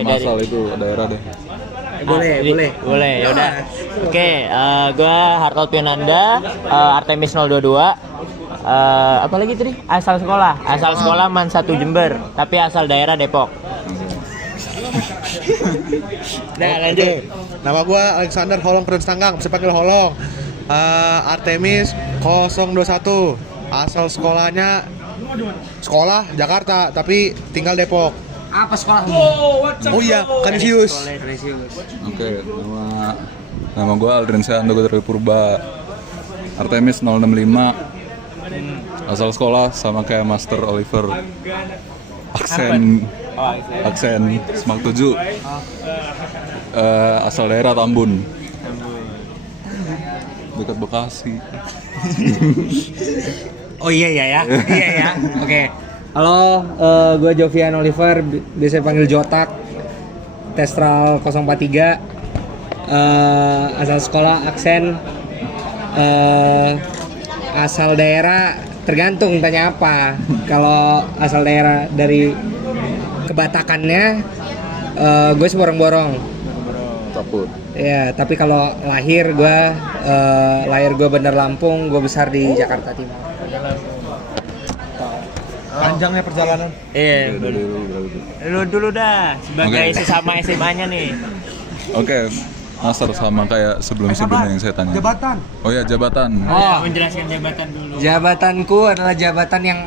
Asal itu daerah deh. Boleh. Ya udah. Oke, gua Hartold Pinanda, Artemis 022. Apa lagi tadi? Asal sekolah Man 1 Jember, tapi asal daerah Depok. Nah, lanjut. Nama gue Alexander Holong Keren Stanggang, bisa panggil Holong. Artemis 021. Asal sekolahnya sekolah Jakarta, tapi tinggal Depok. Apa sekolah? Oh iya, Kanisius. Oke, nama gue Aldrin Seanto Gotri Purba. Artemis 065. Asal sekolah sama kayak Master Oliver. Aksen Semak 7. Asal daerah Tambun. Dekat Bekasi. Oh iya ya. Oke. Halo, gue Jovian Oliver, biasa panggil Jotak. Testral 043. Asal sekolah Aksen. Asal daerah tergantung tanya apa. Kalau asal daerah dari kebatakannya, gue seborong-borong. Caput. Ya, tapi kalau lahir gue Bandar Lampung, gue besar di Jakarta Timur. Panjangnya perjalanan. Iya, dulu dah sebagai Oke. sesama SMA-nya nih. Oke, Master sama kayak sebelum-sebelumnya yang saya tanya. Jabatan. Oh ya, jabatan. Menjelaskan jabatan dulu. Jabatanku adalah jabatan yang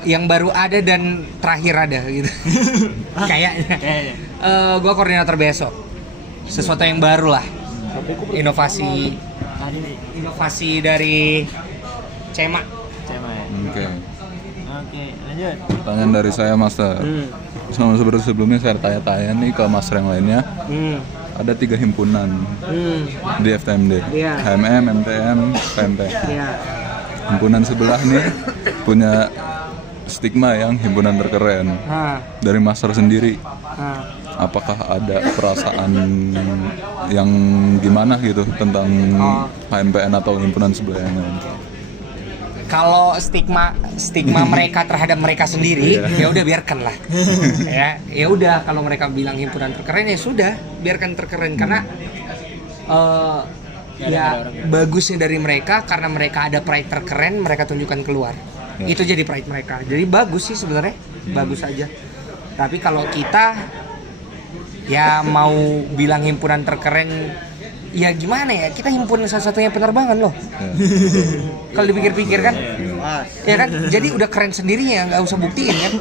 yang baru ada dan terakhir ada gitu. Kayaknya. Gue koordinator besok. Sesuatu yang baru lah. Inovasi dari CEMA. Oke. Oke, lanjut. Pertanyaan dari saya, Master. Sama seperti sebelumnya saya tanya-tanya nih ke Master yang lainnya. Ada 3 himpunan di FTMD. Iya. HMM, MTM, PMP. Iya. Himpunan sebelah nih punya stigma yang himpunan terkeren. Dari Master sendiri, apakah ada perasaan yang gimana gitu tentang HMPN atau himpunan sebelahnya? Kalau stigma mereka terhadap mereka sendiri, ya udah biarkan lah. Ya udah, kalau mereka bilang himpunan terkeren ya sudah, biarkan terkeren karena ya bagusnya dari mereka karena mereka ada pride terkeren, mereka tunjukkan keluar. Itu jadi pride mereka. Jadi bagus sih sebenarnya, bagus aja. Tapi kalau kita ya mau bilang himpunan terkeren, ya gimana ya, kita himpunan satu-satunya penerbangan loh. Kalau dipikir-pikir kan, ya kan, jadi udah keren sendirinya, nggak usah buktiin kan.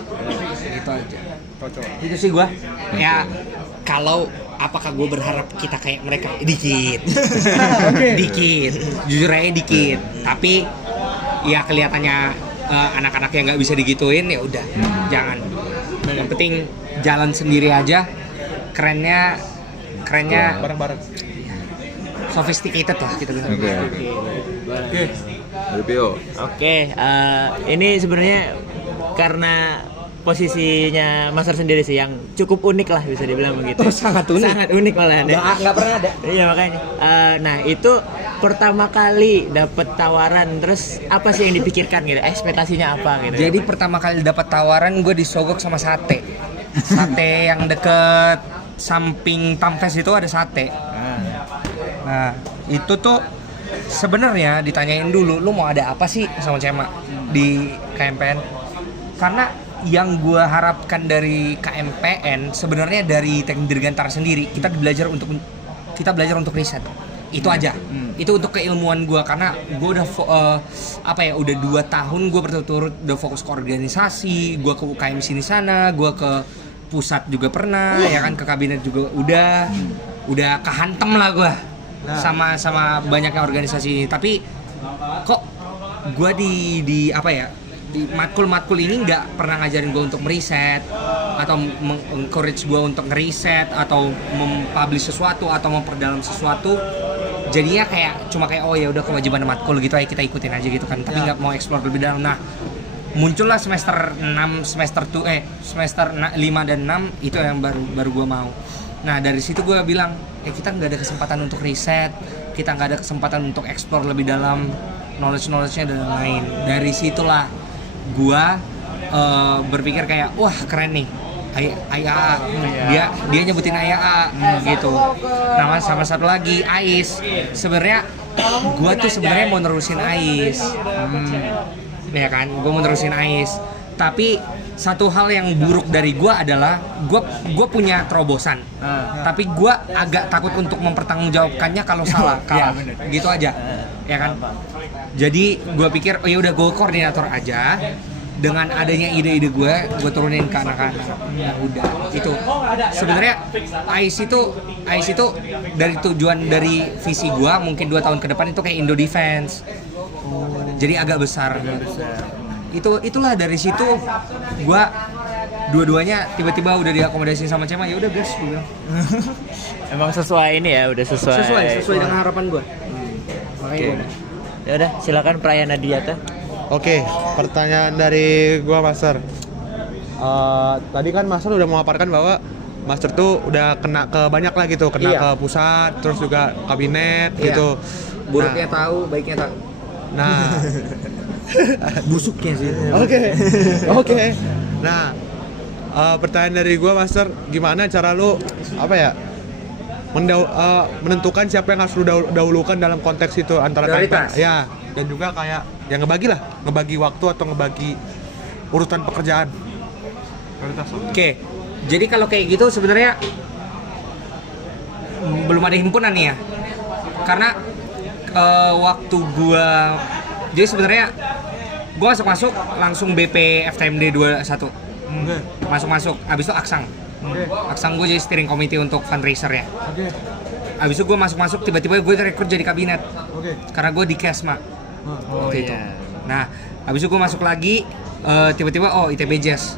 Gitu aja. Itu sih gua. Ya kalau apakah gue berharap kita kayak mereka? Dikit. Dikit. Jujur aja dikit. Tapi ya kelihatannya anak-anak yang nggak bisa digituin, ya udah, jangan. Yang penting jalan sendiri aja. Kerennya Bareng-bareng. sophisticated lah gitu. Oke. Dari Pio. Oke, ini sebenarnya karena posisinya Master sendiri sih yang cukup unik lah, bisa dibilang begitu. Sangat unik malah. Nggak pernah ada. Iya makanya. Nah itu pertama kali dapat tawaran, terus apa sih yang dipikirkan gitu? Ekspektasinya apa gitu? Jadi pertama kali dapat tawaran gue disogok sama sate yang deket samping Tamfest itu ada sate. Nah itu tuh sebenarnya ditanyain dulu, lu mau ada apa sih sama CEMA di KMPN? Karena yang gue harapkan dari KMPN sebenarnya dari Teknik Dirgantara sendiri, kita belajar untuk riset. Itu aja. Itu untuk keilmuan gue, karena gue udah udah 2 tahun gue berturut-turut udah fokus ke organisasi, gue ke UKM sini sana, gue ke pusat juga pernah, ya kan, ke kabinet juga udah kehantem lah gue sama banyaknya organisasi ini. Tapi kok gue di matkul ini nggak pernah ngajarin gue untuk meriset atau encourage gue untuk ngeriset atau mempublish sesuatu atau memperdalam sesuatu. Jadinya cuma kayak oh ya udah kewajiban matkul gitu aja, kita ikutin aja gitu kan, tapi nggak mau explore lebih dalam. Nah muncullah semester 5 dan 6 itu yang baru gue mau. Nah dari situ gue bilang kita nggak ada kesempatan untuk riset, kita nggak ada kesempatan untuk explore lebih dalam knowledge-nya dan lain. Dari situlah gue berpikir kayak wah keren nih AIA, dia nyebutin AIA gitu. Nama sama satu lagi Ais. Sebenarnya gua tuh sebenarnya mau nerusin Ais. Ya kan, gua mau nerusin Ais. Tapi satu hal yang buruk dari gua adalah gua punya terobosan. Tapi gua agak takut untuk mempertanggungjawabkannya kalau salah, kalah. Gitu aja. Ya kan? Jadi gua pikir oh ya udah gua koordinator aja. Dengan adanya ide-ide gue turunin ke anak-anak. Ya udah, itu sebenarnya AIS itu dari tujuan dari visi gue mungkin 2 tahun ke depan itu kayak Indo Defense. Jadi agak besar. Itulah dari situ gue dua-duanya tiba-tiba udah diakomodasi sama Cema, ya udah guys gue bilang. Emang sesuai ini ya, udah Sesuai dengan harapan gue. Makanya Ya udah, silakan Prayana Diata. Oke, pertanyaan dari gua Master. Tadi kan Master udah memaparkan bahwa Master tuh udah kena ke banyak lah gitu, kena ke pusat, terus juga kabinet gitu. Buruknya tahu, baiknya tahu. Nah, Busuknya sih. Oke. Nah, pertanyaan dari gua Master, gimana cara lu menentukan siapa yang harus lu dahulukan dalam konteks itu antara prioritas. Ya, dan juga kayak yang ngebagi waktu atau ngebagi urutan pekerjaan. Oke. Jadi kalau kayak gitu sebenarnya belum ada himpunan nih ya. Karena waktu gua jadi sebenarnya gua masuk langsung BP FTMD 21. Masuk habis itu Aksang. Aksang gue jadi steering committee untuk fundraiser ya. Habis itu gue masuk tiba-tiba gue direkrut jadi kabinet. Karena gue di Kesma. Waktu itu. Nah, habis itu gue masuk lagi tiba-tiba ITB Jazz.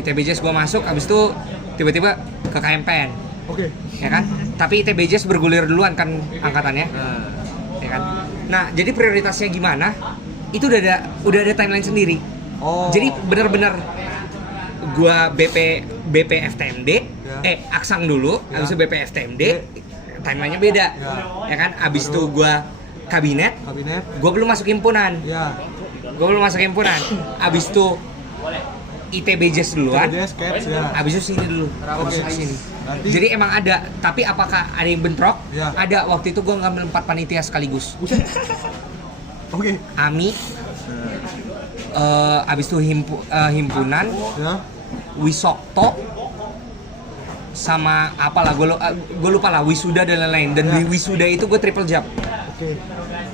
ITB Jazz gue masuk, habis itu tiba-tiba ke KMPN. Ya kan? Tapi ITB Jazz bergulir duluan kan angkatannya. Ya kan? Nah, jadi prioritasnya gimana? Itu udah ada timeline sendiri. Jadi benar-benar gua BP FTMD, Aksang dulu, habis itu BP FTMD, timelinenya beda, ya kan? Habis itu gua kabinet, gua belum masuk himpunan, habis itu ITB Jazz duluan, habis itu sini dulu, masuk sini. Jadi emang ada, tapi apakah ada yang bentrok? Ada, waktu itu gua ngambil 4 panitia sekaligus. AMI, abis itu himpunan, Wisokto, sama apalah gue lupa lah, wisuda dan lain-lain. Dan di wisuda itu gue triple job.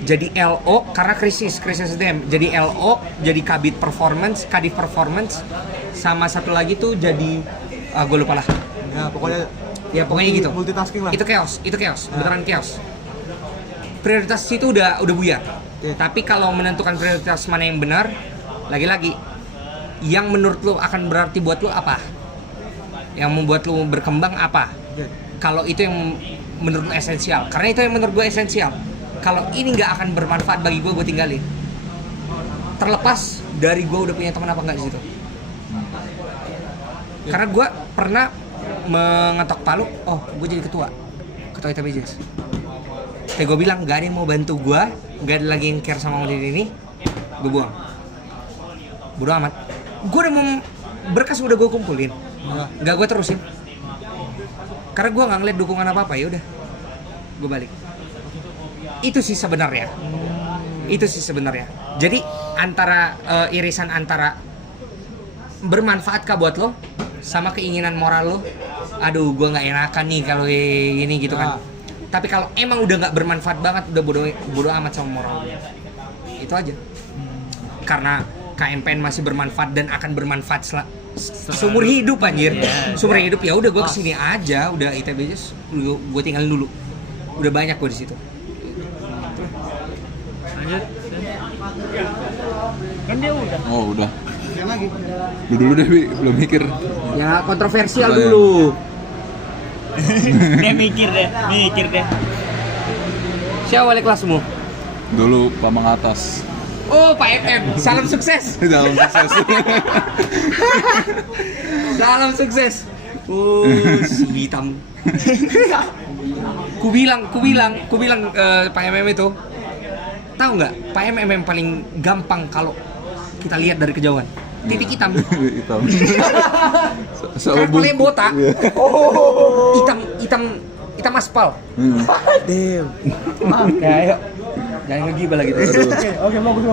Jadi LO karena krisis SDM. Jadi LO, jadi Kadif Performance, sama satu lagi tuh jadi gue lupa lah. Ya pokoknya gitu. Multitasking lah. Itu chaos, beneran chaos. Prioritas itu udah buyar. Tapi kalau menentukan prioritas mana yang benar, lagi-lagi yang menurut lu akan berarti buat lu apa? Yang membuat lu berkembang apa? Kalau itu yang menurut lu esensial, karena itu yang menurut gue esensial. Kalau ini nggak akan bermanfaat bagi gue tinggalin. Terlepas dari gue udah punya teman apa nggak di situ. Karena gue pernah mengetok palu, gue jadi ketua ITB Jazz. Tapi gue bilang nggak ada yang mau bantu gue, nggak ada lagi yang care sama model ini, gue buang. Bodo amat. Gue udah mau berkas udah gue kumpulin, nggak gue terusin. Karena gue nggak ngeliat dukungan apa ya udah, gue balik. Itu sih sebenarnya. Jadi antara irisan antara bermanfaatkah buat lo sama keinginan moral lo. Aduh, gue nggak enakan nih kalau ini gitu kan. Tapi kalau emang udah nggak bermanfaat banget, udah bodo amat sama moral. Itu aja. Karena KMPN masih bermanfaat dan akan bermanfaat seumur hidup anjir. Seumur hidup ya udah gue kesini aja, udah ITB aja gue tinggalin dulu. Udah banyak gue di situ. Lanjut. Kan dia udah. Udah. Lu dulu deh, belum mikir. Ya kontroversial dulu. Dia mikir deh. Siapa wali kelasmu? Dulu Pak Mengatas. Oh, Pak MM. Salam sukses. Dalam sukses. Salam sukses. Si hitam. Ku bilang Pak MM itu. Tahu nggak? Pak MM yang paling gampang kalau kita lihat dari kejauhan. titik hitam. Hitam. Kepalanya botak. Iya. Hitam aspal. Damn. Ya, ayo. Jangan ngegibah lagi. Oke, bagus.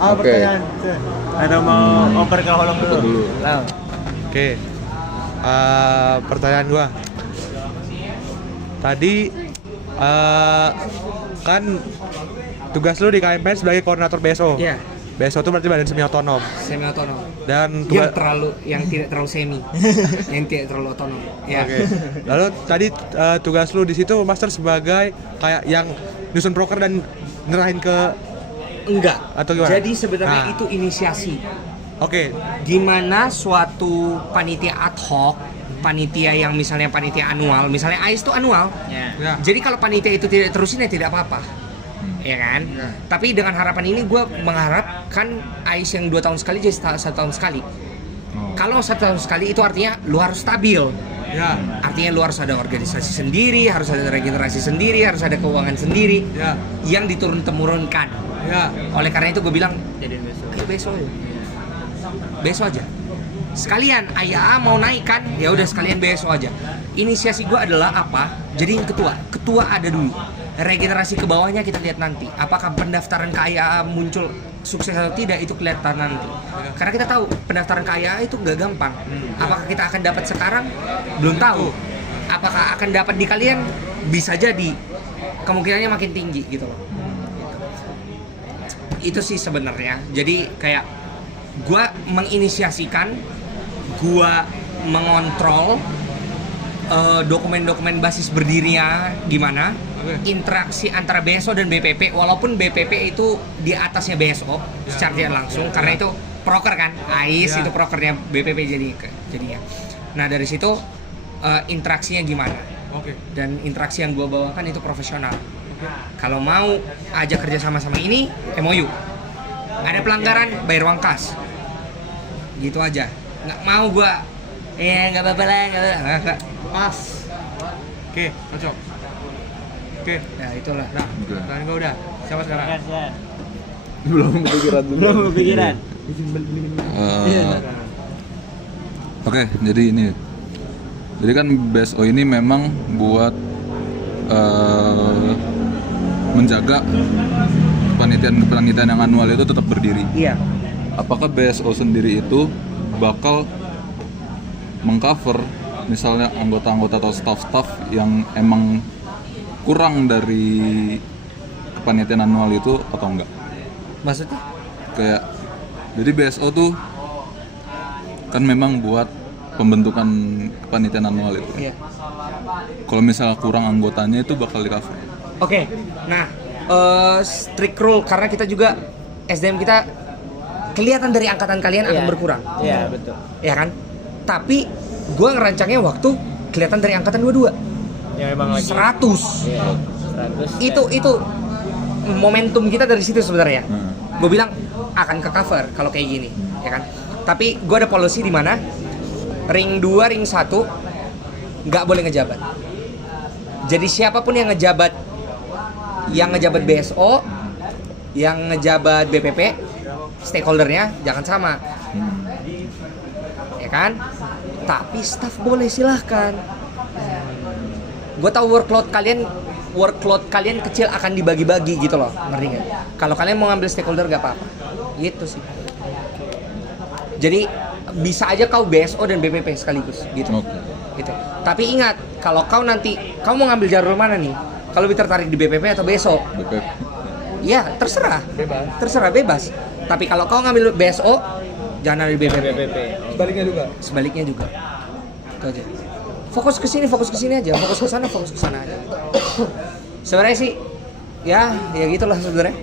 Oke. Pertanyaan. Atau mau oper ke holong dulu? Dulu. Oke. Pertanyaan gua. Tadi kan tugas lu di KMPN sebagai koordinator BSO. Iya. BSO itu berarti badan semi otonom. Semi otonom. Dan Yang tidak terlalu semi. Yang tidak terlalu otonom. Ya. Oke. Lalu tadi tugas lu di situ Master sebagai kayak yang nyusun proker dan nyerahin ke Enggak. Atau gimana? Jadi sebenarnya Nah. itu inisiasi. Oke. Gimana suatu panitia ad hoc, panitia yang misalnya panitia annual, misalnya AIS itu annual. Ya. Jadi kalau panitia itu tidak terusin ya tidak apa-apa. Ya kan? Tapi dengan harapan ini gue mengharapkan AIS yang 2 tahun sekali jadi 1 tahun sekali. Kalau 1 tahun sekali itu artinya lu harus stabil. Ya. Artinya lu harus ada organisasi sendiri, harus ada regenerasi sendiri, harus ada keuangan sendiri Ya. yang diturun-temurunkan. Ya. Oleh karena itu gue bilang, Jadiin besok. ayo besok aja. Besok aja. Sekalian AIA mau naik kan, ya udah sekalian besok aja. Inisiasi gue adalah apa? Jadiin ketua. Ketua ada dulu. Regenerasi ke bawahnya kita lihat nanti. Apakah pendaftaran ke AIA muncul sukses atau tidak itu kelihatan nanti. Karena kita tahu pendaftaran ke AIA itu gak gampang. Apakah kita akan dapat sekarang? Belum tahu. Apakah akan dapat di kalian? Bisa jadi. Kemungkinannya makin tinggi gitu loh. Itu sih sebenarnya. Jadi kayak gue menginisiasikan, gue mengontrol dokumen-dokumen basis berdirinya gimana, interaksi antara BSO dan BPP, walaupun BPP itu di atasnya BSO secara tidak langsung, karena itu proker kan, AIS itu prokernya BPP jadinya. Nah dari situ interaksinya gimana? Dan interaksi yang gue bawakan itu profesional. Kalau mau ajak kerja sama ini, MOU. Ada pelanggaran, bayar uang kas. Gitu aja. Nggak mau gue, nggak apa-apa lah, nggak. Pas. Oke, cocok. Oke. Ya itulah. Nah, pertanyaan gua udah. Siapa sekarang? Belum kepikiran dulu. Belum kepikiran. Oke, jadi ini. Jadi kan BSO ini memang buat menjaga kepanitiaan yang annual itu tetap berdiri. Iya. Apakah BSO sendiri itu bakal mengcover misalnya anggota-anggota atau staff-staff yang emang kurang dari kepanitiaan annual itu atau enggak? Maksudnya? Kayak jadi BSO tuh kan memang buat pembentukan kepanitiaan annual itu. Iya. Kalau misalnya kurang anggotanya itu bakal di cover. Oke. Nah, strict rule karena kita juga SDM kita kelihatan dari angkatan kalian akan berkurang. Iya, betul. Ya kan? Tapi gua ngerancangnya waktu kelihatan dari angkatan 22. Ya memang lagi 100. Iya. 100. Itu momentum kita dari situ sebenarnya. Hmm. Gue bilang akan ke cover kalau kayak gini, ya kan? Tapi gue ada policy di mana ring 2, ring 1 nggak boleh ngejabat. Jadi siapapun yang ngejabat BSO, yang ngejabat BPP, stakeholdernya jangan sama, ya kan? Tapi staff boleh silahkan. Gue tahu workload kalian kecil akan dibagi-bagi gitu loh, ngerti nggak? Kalau kalian mau ngambil stakeholder gak apa-apa, gitu sih. Jadi bisa aja kau BSO dan BPP sekaligus, gitu. Gitu. Tapi ingat, kalau kau nanti mau ngambil jalur mana nih? Kalau lebih tertarik di BPP atau BSO? BPP. Ya terserah, bebas. Tapi kalau kau ngambil BSO, jangan ada di BPP. Sebaliknya juga. Itu aja. Fokus ke sini aja, fokus ke sana aja. Sebenarnya sih ya gitulah sebenarnya.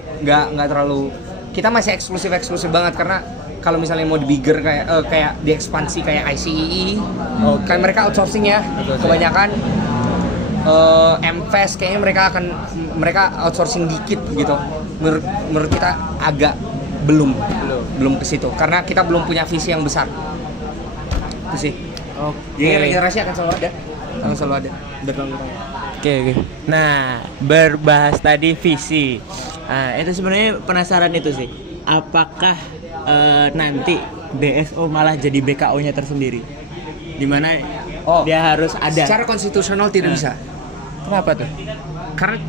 Nggak terlalu, kita masih eksklusif banget karena kalau misalnya mau di bigger kayak diekspansi kayak ICEE, kan mereka outsourcing ya. Kebanyakan MFest kayaknya mereka outsourcing dikit gitu. Menurut kita agak belum ke situ karena kita belum punya visi yang besar. Itu sih. Jadi regenerasi akan selalu ada. Oke. Nah, berbahas tadi visi. Nah, itu sebenarnya penasaran itu sih. Apakah nanti BSO malah jadi BKO-nya tersendiri, dimana dia harus ada. Secara konstitusional tidak bisa. Kenapa tuh? Karena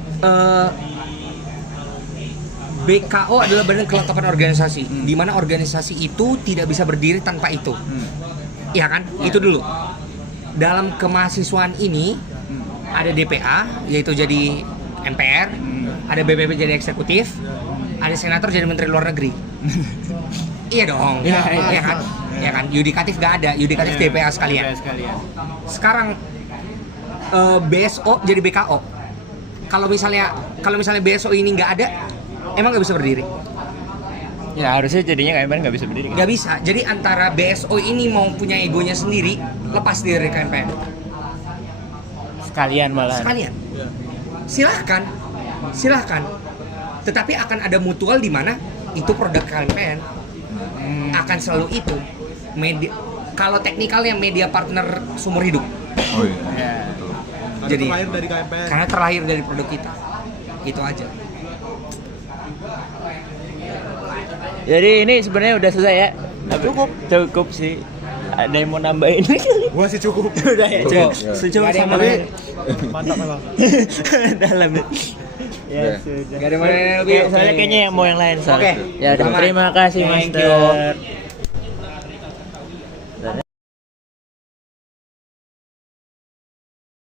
BKO adalah badan kelengkapan organisasi, di mana organisasi itu tidak bisa berdiri tanpa itu. Iya kan? Itu dulu. Dalam kemahasiswaan ini ada DPA, yaitu jadi MPR, ada BPP jadi eksekutif, ada senator jadi menteri luar negeri. Iya dong. Iya kan? Iya kan? Yudikatif gak ada, yudikatif DPA sekalian. Sekarang BSO jadi BKO. Kalau misalnya BSO ini nggak ada, emang nggak bisa berdiri? Ya harusnya jadinya KMPN nggak bisa berdiri. Nggak bisa. Jadi antara BSO ini mau punya egonya sendiri, lepas dari KMPN. Sekalian malah. Sekalian. Silahkan. Tetapi akan ada mutual di mana itu produk KMPN akan selalu itu. Kalau teknikalnya media partner seumur hidup. Oh iya. Jadi terlahir dari KMPN. karena terlahir dari produk kita. Itu aja. Jadi ini sebenarnya udah selesai ya. Cukup sih. Ada yang mau nambahin? Gua sih cukup. Udah ya, cukup. Cukup sama Mantap memang. dalam. Ya Udah. sudah. Gak ada mana yang lebih. Soalnya kayaknya yang mau yang lain. Oke. Ya udah. Aman. Terima kasih Thank Master. you.